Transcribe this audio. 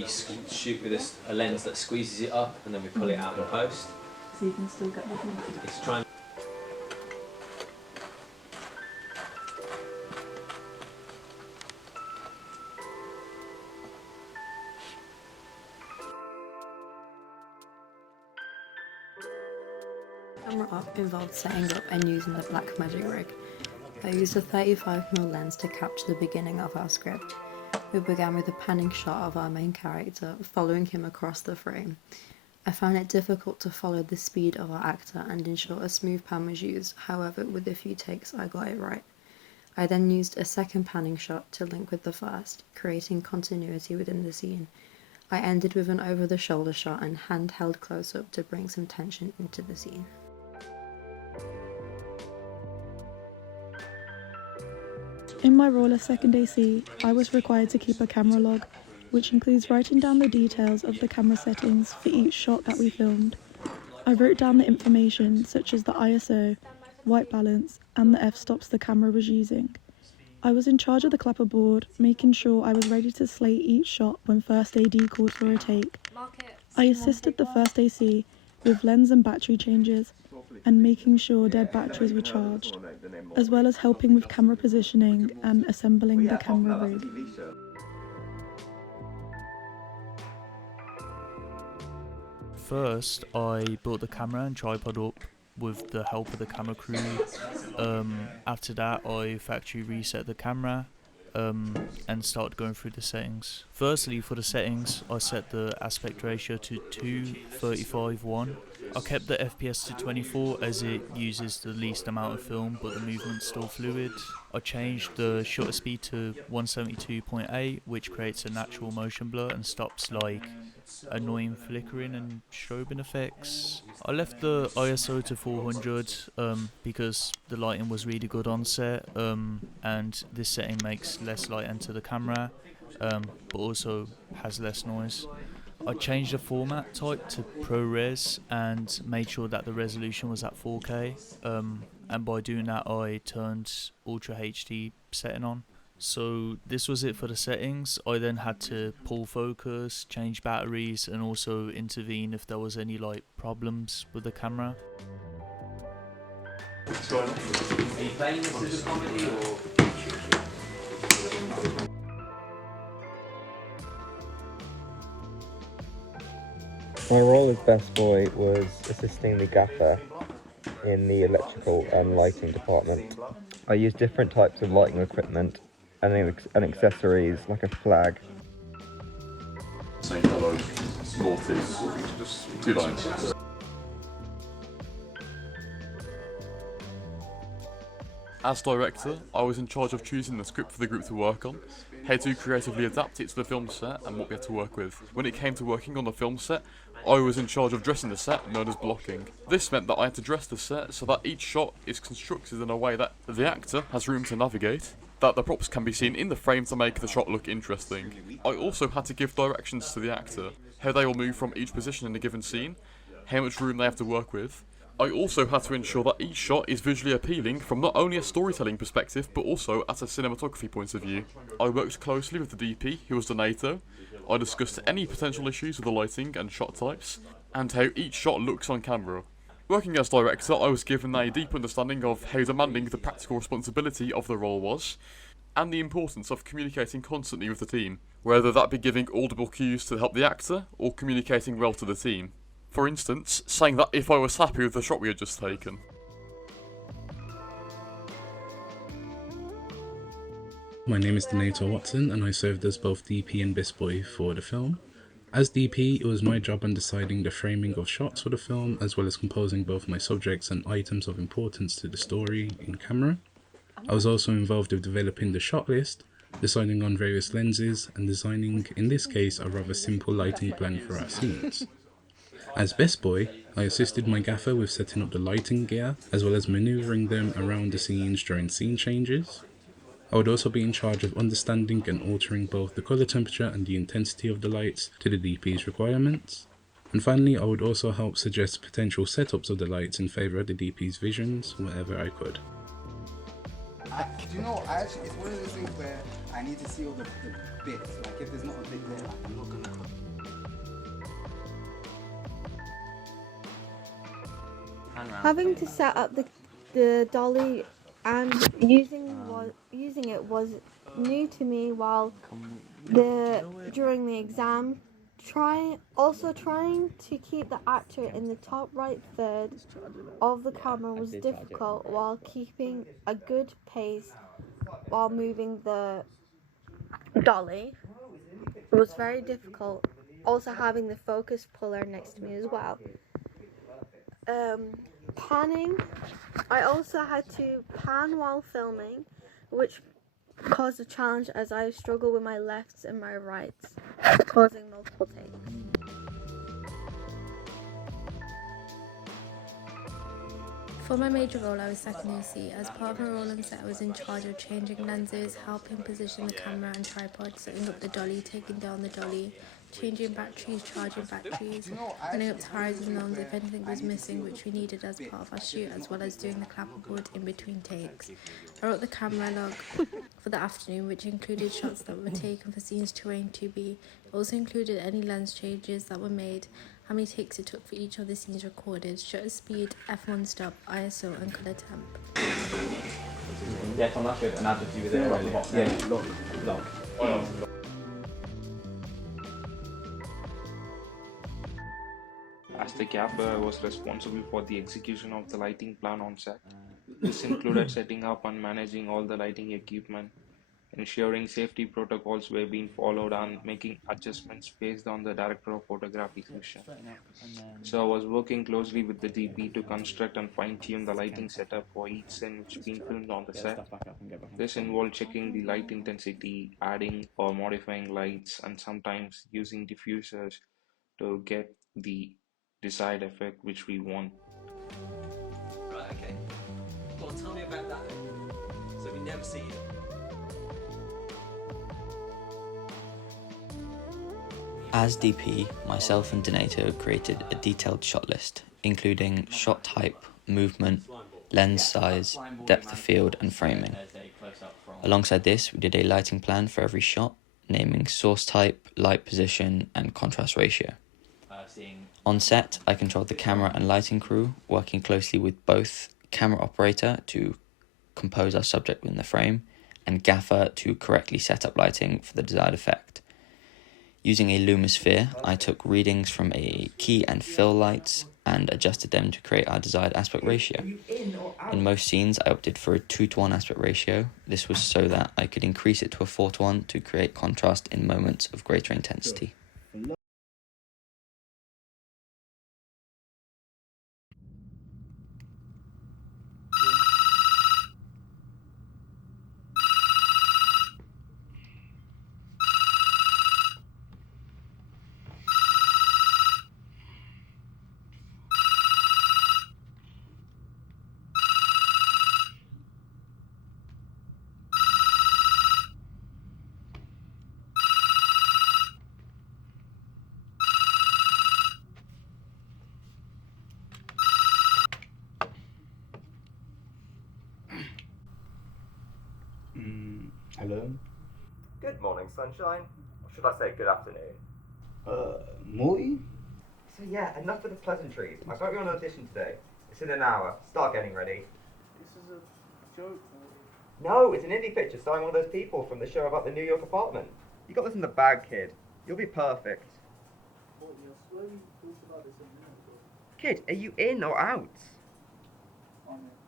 We shoot with a lens that squeezes it up and then we pull it out in post. So you can still get the view. It's trying. Camera up involved setting up and using the black magic rig. I used a 35mm lens to capture the beginning of our script. We began with a panning shot of our main character, following him across the frame. I found it difficult to follow the speed of our actor and ensure a smooth pan was used, however with a few takes I got it right. I then used a second panning shot to link with the first, creating continuity within the scene. I ended with an over-the-shoulder shot and handheld close-up to bring some tension into the scene. In my role as second AC, I was required to keep a camera log, which includes writing down the details of the camera settings for each shot that we filmed. I wrote down the information such as the ISO, white balance, and the f-stops the camera was using. I was in charge of the clapperboard, making sure I was ready to slate each shot when first AD called for a take. I assisted the first AC with lens and battery changes, and making sure dead batteries were charged, as well as helping with camera positioning and assembling the camera rig. First, I built the camera and tripod up with the help of the camera crew. After that, I factory reset the camera and started going through the settings. Firstly, for the settings, I set the aspect ratio to 2:35:1. I kept the FPS to 24 as it uses the least amount of film but the movement's still fluid. I changed the shutter speed to 172.8, which creates a natural motion blur and stops like annoying flickering and strobing effects. I left the ISO to 400 because the lighting was really good on set, and this setting makes less light enter the camera but also has less noise. I changed the format type to ProRes and made sure that the resolution was at 4K, and by doing that I turned Ultra HD setting on. So this was it for the settings. I then had to pull focus, change batteries, and also intervene if there was any like problems with the camera. Are you playing this as a comedy or? My role as best boy was assisting the gaffer in the electrical and lighting department. I used different types of lighting equipment and accessories like a flag. Saying hello, naughty, just 2 lines. As director, I was in charge of choosing the script for the group to work on, how to creatively adapt it to the film set and what we had to work with. When it came to working on the film set, I was in charge of dressing the set, known as blocking. This meant that I had to dress the set so that each shot is constructed in a way that the actor has room to navigate, that the props can be seen in the frame to make the shot look interesting. I also had to give directions to the actor, how they will move from each position in a given scene, how much room they have to work with. I also had to ensure that each shot is visually appealing from not only a storytelling perspective but also at a cinematography point of view. I worked closely with the DP, who was the NATO. I discussed any potential issues with the lighting and shot types, and how each shot looks on camera. Working as director, I was given a deep understanding of how demanding the practical responsibility of the role was, and the importance of communicating constantly with the team, whether that be giving audible cues to help the actor or communicating well to the team. For instance, saying that if I was happy with the shot we had just taken. My name is Donato Watson and I served as both DP and best boy for the film. As DP, it was my job on deciding the framing of shots for the film, as well as composing both my subjects and items of importance to the story in camera. I was also involved with developing the shot list, deciding on various lenses, and designing, in this case, a rather simple lighting plan for our scenes. As best boy, I assisted my gaffer with setting up the lighting gear, as well as manoeuvring them around the scenes during scene changes. I would also be in charge of understanding and altering both the colour temperature and the intensity of the lights to the DP's requirements. And finally, I would also help suggest potential setups of the lights in favour of the DP's visions wherever I could. Do you know, it's one of those things where I need to see all the bits. Like, if there's not a bit there, like, I'm not gonna cut. Having to set up the dolly and using it was new to me while during the exam. Trying to keep the actor in the top right third of the camera was difficult while keeping a good pace while moving the dolly. It was very difficult. Also having the focus puller next to me as well. Panning. I also had to pan while filming, which caused a challenge as I struggle with my lefts and my rights, causing multiple takes. For my major role, I was second AC. As part of my role on set, I was in charge of changing lenses, helping position the camera and tripod, setting up the dolly, taking down the dolly, changing batteries, charging batteries, running up to horizon zones if anything was missing, which we needed as part of our shoot, as well as doing the clapperboard in between takes. I wrote the camera log for the afternoon, which included shots that were taken for scenes 2A and 2B. It also included any lens changes that were made, how many takes it took for each of the scenes recorded, shutter speed, f1 stop, ISO and colour temp. Yeah, Tom, that's good. And add a few with it already. Yeah, log. As the gaffer, I was responsible for the execution of the lighting plan on set. This included setting up and managing all the lighting equipment, ensuring safety protocols were being followed, and making adjustments based on the director of photography's vision. So I was working closely with the DP to construct and fine-tune the lighting setup for each scene which being filmed on the set. This involved checking the light intensity, adding or modifying lights, and sometimes using diffusers to get the desired effect which we want. Right, okay. Well, tell me about that then. So we never see it. As DP, myself and Donato created a detailed shot list, including shot type, movement, lens size, depth of field and framing. Alongside this, we did a lighting plan for every shot, naming source type, light position and contrast ratio. On set, I controlled the camera and lighting crew, working closely with both camera operator to compose our subject within the frame and gaffer to correctly set up lighting for the desired effect. Using a Lumisphere, I took readings from a key and fill lights and adjusted them to create our desired aspect ratio. In most scenes, I opted for a 2:1 aspect ratio. This was so that I could increase it to a 4:1 to create contrast in moments of greater intensity. Hello? Good morning, sunshine. Or should I say good afternoon? Morty? So yeah, enough with the pleasantries. I've got you on audition today. It's in an hour. Start getting ready. This is a joke. No, it's an indie picture starring one of those people from the show about the New York apartment. You got this in the bag, kid. You'll be perfect. Morty, I swear we talked about this a minute ago. Kid, are you in or out? I'm in.